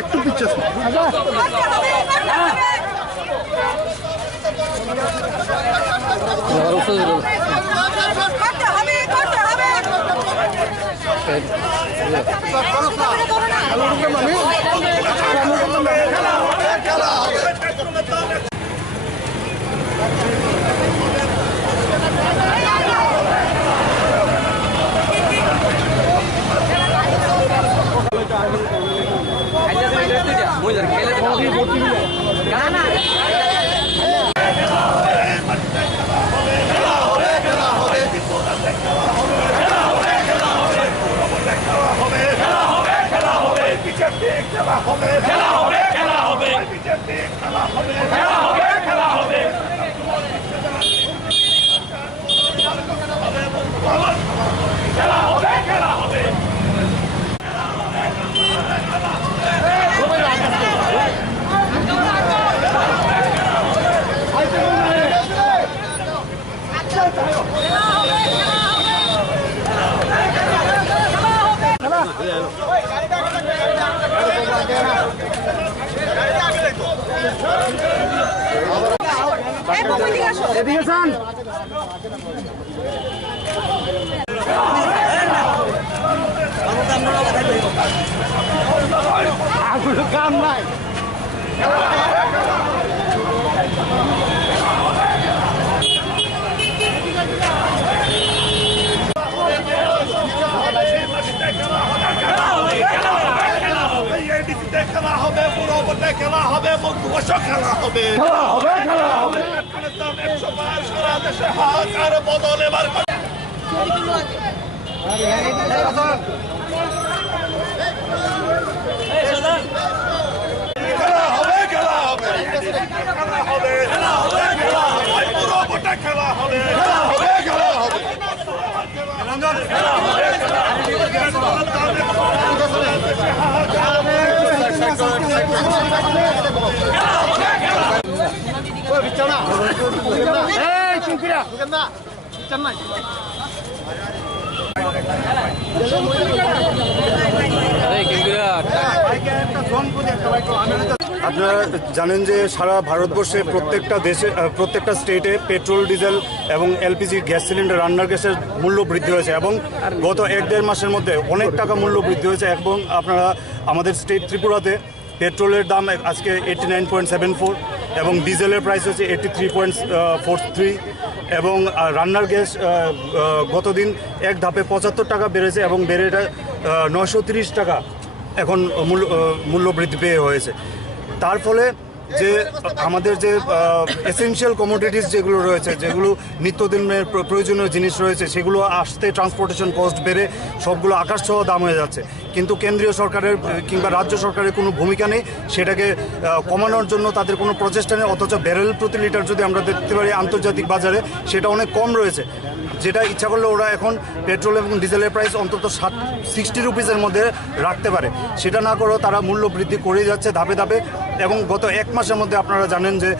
একটু পিছিয়ে কাম নাই খেলা হবে পুরো খেলা হবে খেলা হবে সারা দেশে হাহাকার বদল এবার খেলা হবে আপনারা জানেন যে সারা ভারতবর্ষে প্রত্যেকটা স্টেটে পেট্রোল ডিজেল এবং এলপিজি গ্যাস সিলিন্ডার রান্নার গ্যাসের মূল্য বৃদ্ধি হয়েছে এবং গত 1-1.5 মাসের মধ্যে অনেক টাকা মূল্য বৃদ্ধি হয়েছে এবং আপনারা আমাদের স্টেট ত্রিপুরাতে পেট্রোলের দাম আজকে 89.74 এবং ডিজেলের প্রাইস হচ্ছে 83.43 এবং রান্নার গ্যাস গতদিন এক ধাপে 75 টাকা বেড়েছে এবং বেড়ে এটা 930 টাকা এখন মূল্য বৃদ্ধি পেয়ে হয়েছে। তার ফলে যে আমাদের যে এসেনশিয়াল কমোডিটিস যেগুলো রয়েছে, যেগুলো নিত্যদিনের প্রয়োজনীয় জিনিস রয়েছে, সেগুলো আসতে ট্রান্সপোর্টেশন কস্ট বেড়ে সবগুলো আকাশছোঁয়া দাম হয়ে যাচ্ছে, কিন্তু কেন্দ্রীয় সরকারের কিংবা রাজ্য সরকারের কোনো ভূমিকা নেই সেটাকে কমানোর জন্য, তাদের কোনো প্রচেষ্টা নেই। অথচ ব্যারেল প্রতি লিটার যদি আমরা দেখতে পারি আন্তর্জাতিক বাজারে সেটা অনেক কম রয়েছে, যেটা ইচ্ছা করলে ওরা এখন পেট্রোল এবং ডিজেলের প্রাইস অন্তত 60 রুপিসের মধ্যে রাখতে পারে। সেটা না করেও তারা মূল্য বৃদ্ধি করে যাচ্ছে ধাপে ধাপে। এবং গত 1 মাসের মধ্যে আপনারা জানেন যে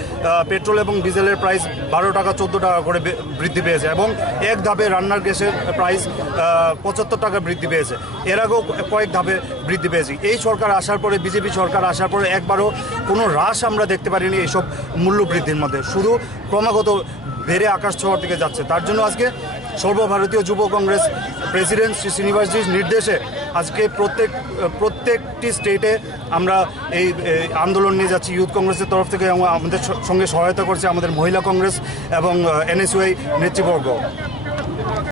পেট্রোল এবং ডিজেলের প্রাইস 12 টাকা 14 টাকা করে বৃদ্ধি পেয়েছে এবং এক ধাপে রান্নার গ্যাসের প্রাইস 75 টাকা বৃদ্ধি পেয়েছে। এর আগেও কয়েক ধাপে বৃদ্ধি পেয়েছে। এই সরকার আসার পরে, বিজেপি সরকার আসার পরে একবারও কোনো হ্রাস আমরা দেখতে পারিনি এইসব মূল্য বৃদ্ধির মধ্যে, শুধু ক্রমাগত বেড়ে আকাশ ছোঁয়ার দিকে যাচ্ছে। তার জন্য আজকে সর্বভারতীয় যুব কংগ্রেস প্রেসিডেন্ট শ্রী শ্রীনিবাসজির নির্দেশে আজকে প্রত্যেকটি স্টেটে আমরা এই আন্দোলন নিয়ে যাচ্ছি। ইউথ কংগ্রেসের তরফ থেকে আমাদের সঙ্গে সহায়তা করছে আমাদের মহিলা কংগ্রেস এবং এনএসইউআই নেতৃবর্গ।